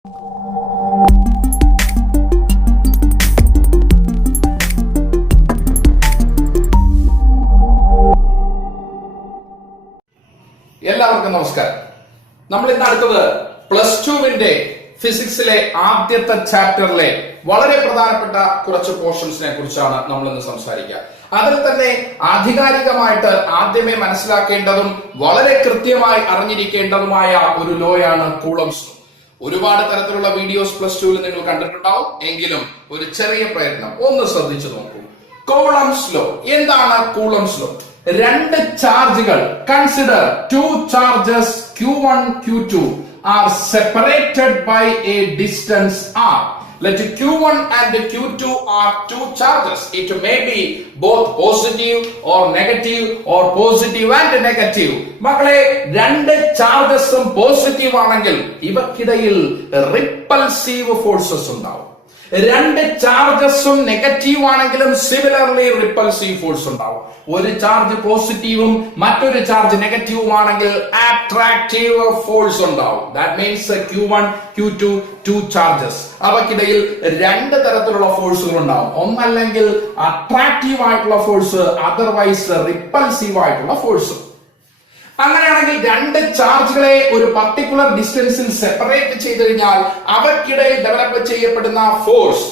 എല്ലാവർക്കും നമസ്കാരം. നമ്മൾ ഇന്ന് അടുത്തത് പ്ലസ് ടുവിന്റെ ഫിസിക്സിലെ ആദ്യത്തെ ചാപ്റ്ററിലെ വളരെ പ്രധാനപ്പെട്ട കുറച്ച് പോർഷൻസിനെ കുറിച്ചാണ് നമ്മൾ ഇന്ന് സംസാരിക്കുക. അതിൽ തന്നെ ആധികാരികമായിട്ട് ആദ്യമേ മനസ്സിലാക്കേണ്ടതും വളരെ കൃത്യമായി അറിഞ്ഞിരിക്കേണ്ടതുമായ ഒരു ലോയാണ് കൂളംസ് ലോ. ഒരുപാട് തരത്തിലുള്ള വീഡിയോസ് പ്ലസ് ടുവിൽ നിങ്ങൾ കണ്ടിട്ടുണ്ടാവും. എങ്കിലും ഒരു ചെറിയ പ്രയത്നം ഒന്ന് ശ്രദ്ധിച്ചു നോക്കൂ. കൂളംസ് ലോ എന്താണ്? കൂളംസ് ലോ രണ്ട് ചാർജുകൾ, consider to charges Q1 Q2 are separated by a distance r. Let Q1 and Q2 are two charges. It may be both positive or negative or positive and negative. മക്കളെ, രണ്ട് ചാർജസും positive ആണെങ്കിൽ ഇവക്കിടയിൽ repulsive forces ഉണ്ടാവും. രണ്ട് ചാർജസും negative ആണെങ്കിലും similarly repulsive force ഉണ്ടാവും. ഒരു charge പോസിറ്റീവും മറ്റൊരു ചാർജ് നെഗറ്റീവും ആണെങ്കിൽ അട്രാക്റ്റീവ് ഫോഴ്സ് ഉണ്ടാവും. That means Q1 Q2 two charges, അവക്കിടയിൽ രണ്ട് തരത്തിലുള്ള ഫോഴ്സുകൾ ഉണ്ടാവും. ഒന്നല്ലെങ്കിൽ അട്രാക്റ്റീവ് ആയിട്ടുള്ള ഫോഴ്സ്, അതർവൈസ് റിപ്പൾസീവ് ആയിട്ടുള്ള ഫോഴ്സ്. അങ്ങനെയാണെങ്കിൽ രണ്ട് ചാർജുകളെ ഒരു പർട്ടിക്കുലർ ഡിസ്റ്റൻസിൽ സെപ്പറേറ്റ് ചെയ്ത് കഴിഞ്ഞാൽ അവയ്ക്കിടയിൽ ഡെവലപ്പ് ചെയ്യപ്പെടുന്ന force,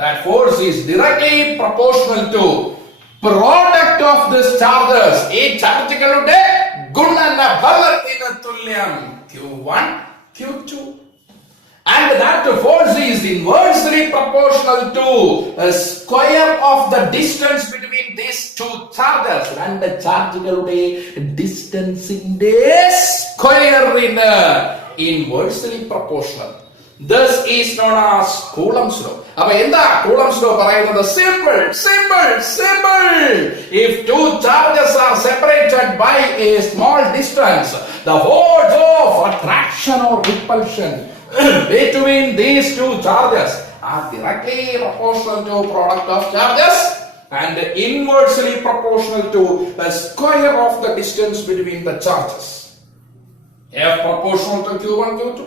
that force is directly proportional to product of these charges. ഈ ചാർജുകളുടെ ഗുണനഫലത്തിന് തുല്യം Q1 Q2. And that force is inversely proportional to a square of the distance between these two charges. രണ്ട് ചാർജുകളുടെ ഡിസ്റ്റൻസിന്റെ സ്ക്വയറിന് inversely proportional. This is known as Coulomb's law. അപ്പൊ എന്താ Coulomb's law പറയുന്നത്? Simple. If two charges are separated by a small distance, the force of attraction or repulsion between these two charges are directly proportional to product of charges and inversely proportional to the square of the distance between the charges. F proportional to Q1 Q2,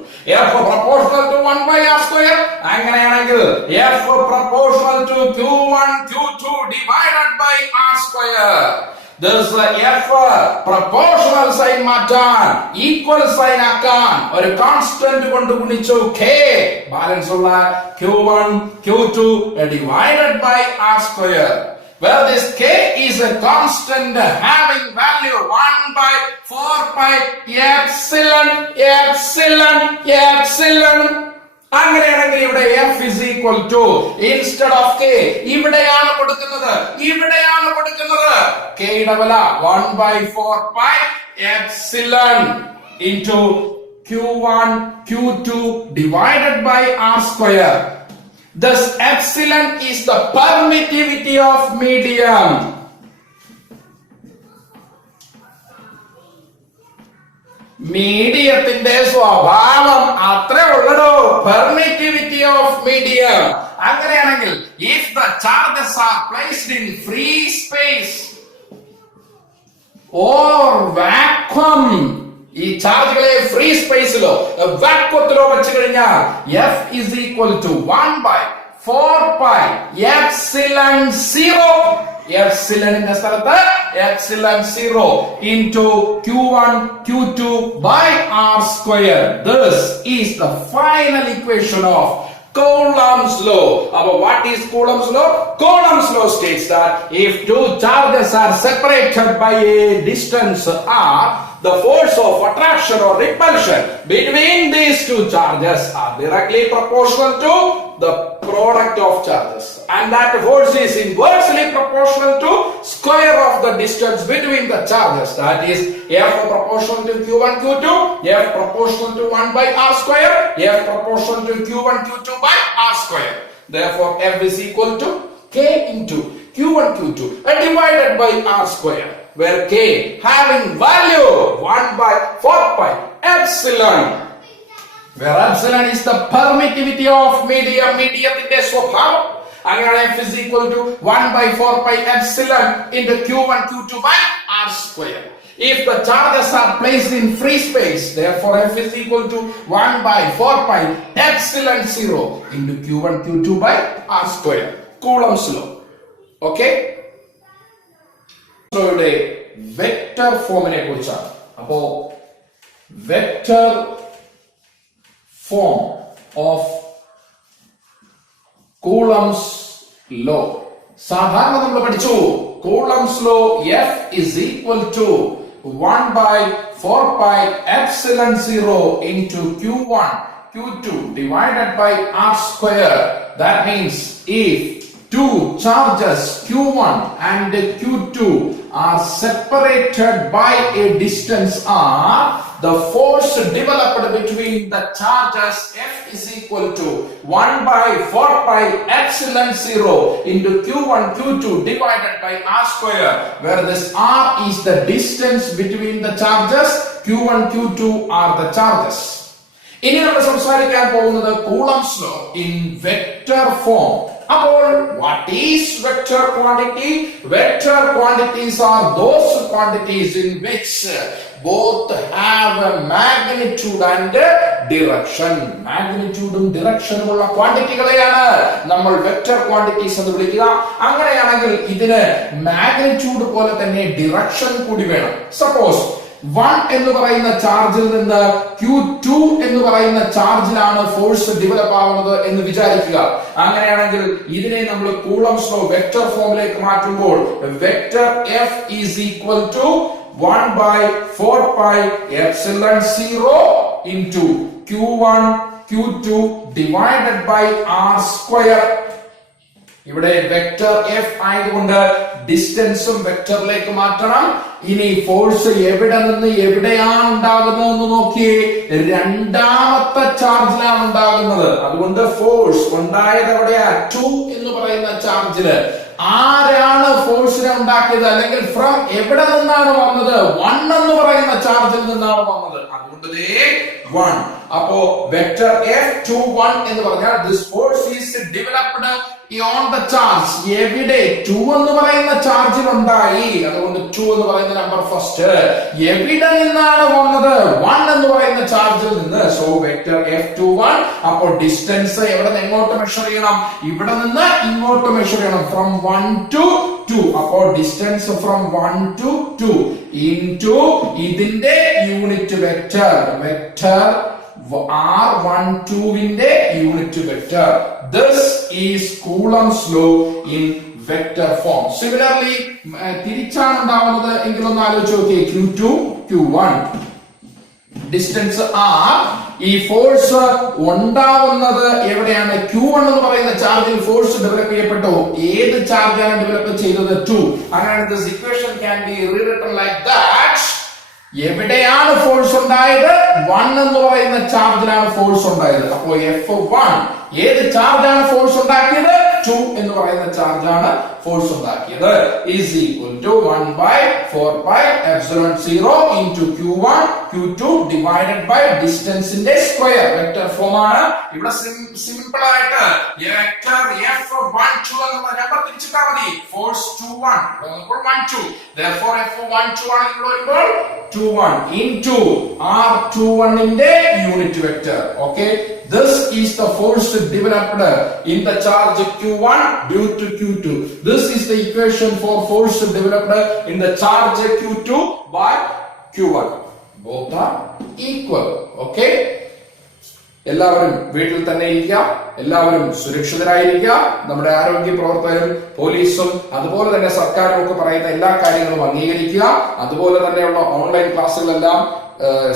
F proportional to 1 by r square. അങ്ങനെയാണെങ്കിൽ F proportional to Q1 Q2 divided by r square. This F proportional sign മാറ്റാൻ equal sign ആക്കാൻ ഒരു constant കൊണ്ട് ഗുണിച്ചു K, balance ഉള്ള Q1 Q2 divided by r square, where this K is a constant having value 1 by 4 pi epsilon. അങ്ങനെയാണെങ്കിൽ ഇവിടെ F is equal to, instead of K ഇവിടെയാണ് കൊടുക്കുന്നത് K യുടെ വില 1 by 4 pi epsilon into Q1 Q2 divided by r square. Thus epsilon is the permittivity of medium. മീഡിയത്തിന്റെ സ്വഭാവം അത്രേ ഉള്ളൂ, പെർമിറ്റിവിറ്റി ഓഫ് മീഡിയം. അങ്ങനെയാണെങ്കിൽ if the charges are placed in free space or vacuum, ഈ ചാർജുകളെ free സ്പേസിലോ വാക്വത്തിലോ വെച്ച് കഴിഞ്ഞാൽ F is equal to 1 by 4 pi epsilon 0. എപ്സിലണിന്റെ സ്ഥലത്ത് epsilon 0 into Q1 Q2 by r square. This is the final equation of Coulomb's law. What is Coulomb's law? Coulomb's law states that if two charges are separated by a distance r, the force of attraction or repulsion between these two charges are directly proportional to the product of charges, and that force is inversely proportional to square of the distance between the charges. That is F proportional to Q1 Q2, F proportional to 1 by r square, F proportional to Q1 Q2 by r square. Therefore F is equal to K into Q1 Q2 divided by r square, where K having value 1 by 4 pi epsilon, where epsilon is the permittivity of medium, mediumത്തിന്റെ സ്വഭാവം. അങ്ങനെ F is equal to 1 by 4 pi epsilon into Q1 Q2 by r square. if the charges are placed in free space. Therefore, F is equal to 1 by 4 pi epsilon 0 into Q1 Q2 by R square. Coulomb's law. Okay? So, the vector form കുറിച്ചാണ്. അപ്പോ vector form of Coulomb's law. സാധാരണ നമ്മൾ പഠിച്ചു Coulomb's law F is equal to 1 by 4 pi epsilon 0 into Q1 Q2 divided by R square. That means if two charges Q1 and Q2 are separated by a distance R, the force developed between the charges F is equal to 1 by 4 pi epsilon 0 into Q1 Q2 divided by R square, where this R is the distance between the charges, Q1 Q2 are the charges. ഇനി നമ്മൾ സംസാരിക്കാൻ പോകുന്നത് Coulomb's law in vector form. അപ്പോൾ what is vector quantity? Vector quantities are those quantities in which both have a magnitude and direction. മാഗ്നിറ്റ്യൂഡും ഡിറക്ഷനും ഉള്ള ക്വാണ്ടിറ്റികളെയാണ് നമ്മൾ vector quantities എന്ന് വിളിക്കുക. അങ്ങനെയാണെങ്കിൽ ഇതിന് മാഗ്നിറ്റ്യൂഡ് പോലെ തന്നെ ഡിറക്ഷൻ കൂടി വേണം. സപ്പോസ് 1 എന്ന് പറയുന്ന ചാർജിൽ നിന്ന് Q2 എന്ന് പറയുന്ന ചാർജിലാണ് ഫോഴ്സ് ഡെവലപ്പ് ആവുന്നത് എന്ന് വിചാരിക്കുക. അങ്ങനെയാണെങ്കിൽ ഇതിനെ നമ്മൾ Coulomb's law വെക്ടർ ഫോമിലേക്ക് മാറ്റുമ്പോൾ vector F is equal to 1 by 4 pi epsilon 0 into Q1 Q2 divided by R square. ഇവിടെ വെക്ടർ F ആയതുകൊണ്ട് ഡിസ്റ്റൻസും വെക്ടറിലേക്ക് മാറ്റണം. ഇനി ഫോഴ്സ് എവിടെ നിന്ന് എവിടെയാണ് ഉണ്ടാകുന്നതെന്ന് നോക്കിയേ. രണ്ടാമത്തെ ചാർജിലാണ് ഉണ്ടാകുന്നത്. അതുകൊണ്ട് ഫോഴ്സ് ഉണ്ടായത് എവിടെയാ? 2 എന്ന് പറയുന്ന ചാർജില്. ആരാണ് ഫോഴ്സിനെ ഉണ്ടാക്കിയത്? അല്ലെങ്കിൽ ഫ്രം എവിടെ നിന്നാണ് വന്നത്? 1 എന്ന് പറയുന്ന ചാർജിൽ നിന്നാണ് വന്നത്. അതുകൊണ്ട് 1. അപ്പോ വെക്ടർ F21 എന്ന് പറഞ്ഞാൽ this force is developed on the charge. എവിടെ? 2 എന്ന് പറയുന്ന ചാർജിൽ ഉണ്ടായി. അതുകൊണ്ട് 2 എന്ന് പറയുന്ന നമ്പർ ഫസ്റ്റ്. എവിടെ നിന്നാണ് വന്നത്? 1 എന്ന് പറയുന്ന ചാർജിൽ നിന്ന്. So vector F21. അപ്പോൾ ഡിസ്റ്റൻസ് എവിടെ നിന്ന് എങ്ങോട്ട് മെഷർ ചെയ്യണം? ഇവിടെ നിന്ന് ഇങ്ങോട്ട് മെഷർ ചെയ്യണം. From 1 to 2. അപ്പോൾ ഡിസ്റ്റൻസ് ഫ്രം 1 to 2 into ഇതിന്റെ യൂണിറ്റ് വെക്ടർ R12 ന്റെ unit vector. This is Coulomb's law in vector form. Similarly, തിരിച്ചാണ് ഉണ്ടാവുന്നത് എങ്കിലൊന്ന് ആലോചിച്ച് നോക്കിയേ. Q2 Q1 distance R. ഈ ഫോഴ്സ് ഉണ്ടാവുന്നത് എവിടെയാണ്? Q1 എന്ന് പറയുന്ന ചാർജിൽ ഫോഴ്സ് ഡെവലപ്പ് ചെയ്യപ്പെട്ടു. ഏത് ചാർജാണ് ഡെവലപ്പ് ചെയ്തത്? 2. അങ്ങനെ this equation can be rewritten like that. എവിടെയാണ് ഫോഴ്സ് ഉണ്ടായത്? 1 എന്ന് പറയുന്ന ചാർജിലാണ് ഫോഴ്സ് ഉണ്ടായത്. അപ്പോൾ F1 ഏത് ചാർജാണ് ഫോഴ്സ് ഉണ്ടാക്കിയത്? 2 എന്ന് പറയുന്ന ചാർജാണ് ഫോഴ്സ് ഉണ്ടാക്കിയത്. Is equal to 1 by 4 pi epsilon 0 into Q1 Q2 divided by ഡിസ്റ്റൻസിന്റെ സ്ക്വയർ. വെക്ടർ ഫോം ആണ്. ഇവിടെ സിമ്പിൾ ആയിട്ട് വെക്ടർ F12 എന്നുള്ള നമ്പർ തിരിച്ചിട്ടാൽ മതി. ഫോഴ്സ് 21 അപ്പോൾ 12. therefore F12 ആണ് ഇവിടെ വരുമ്പോൾ 21 into R21 ന്റെ unit vector. Okay, this is the force developed in the charge Q1 due to Q2. This is the equation for force developed in the charge Q2 by Q1. Both are equal. Okay? എല്ലാവരും വീട്ടിൽ തന്നെ ഇരിക്കുക. എല്ലാവരും സുരക്ഷിതരായിരിക്കുക. നമ്മുടെ ആരോഗ്യ പ്രവർത്തകരും പോലീസും അതുപോലെ തന്നെ സർക്കാരും ഒക്കെ പറയുന്ന എല്ലാ കാര്യങ്ങളും അംഗീകരിക്കുക. അതുപോലെ തന്നെയുള്ള ഓൺലൈൻ ക്ലാസ്സുകളെല്ലാം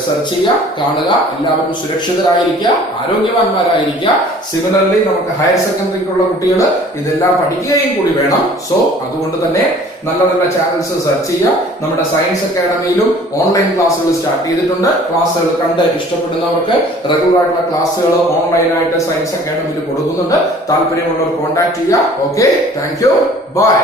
സെർച്ച് ചെയ്യുക, കാണുക. എല്ലാവരും സുരക്ഷിതരായിരിക്കുക, ആരോഗ്യവാന്മാരായിരിക്കുക. സിമിലർലി നമുക്ക് ഹയർ സെക്കൻഡറിക്കുള്ള കുട്ടികൾ ഇതെല്ലാം പഠിക്കുകയും കൂടി വേണം. സോ അതുകൊണ്ട് തന്നെ നല്ല നല്ല ചാനൽസ് സെർച്ച് ചെയ്യുക. നമ്മുടെ സയൻസ് അക്കാഡമിയിലും ഓൺലൈൻ ക്ലാസ്സുകൾ സ്റ്റാർട്ട് ചെയ്തിട്ടുണ്ട്. ക്ലാസ്സുകൾ കണ്ട് ഇഷ്ടപ്പെടുന്നവർക്ക് റെഗുലർ ആയിട്ടുള്ള ക്ലാസ്സുകൾ ഓൺലൈനായിട്ട് സയൻസ് അക്കാഡമിയിൽ കൊടുക്കുന്നുണ്ട്. താല്പര്യമുള്ളവർ കോൺടാക്ട് ചെയ്യുക. Okay, thank you, by.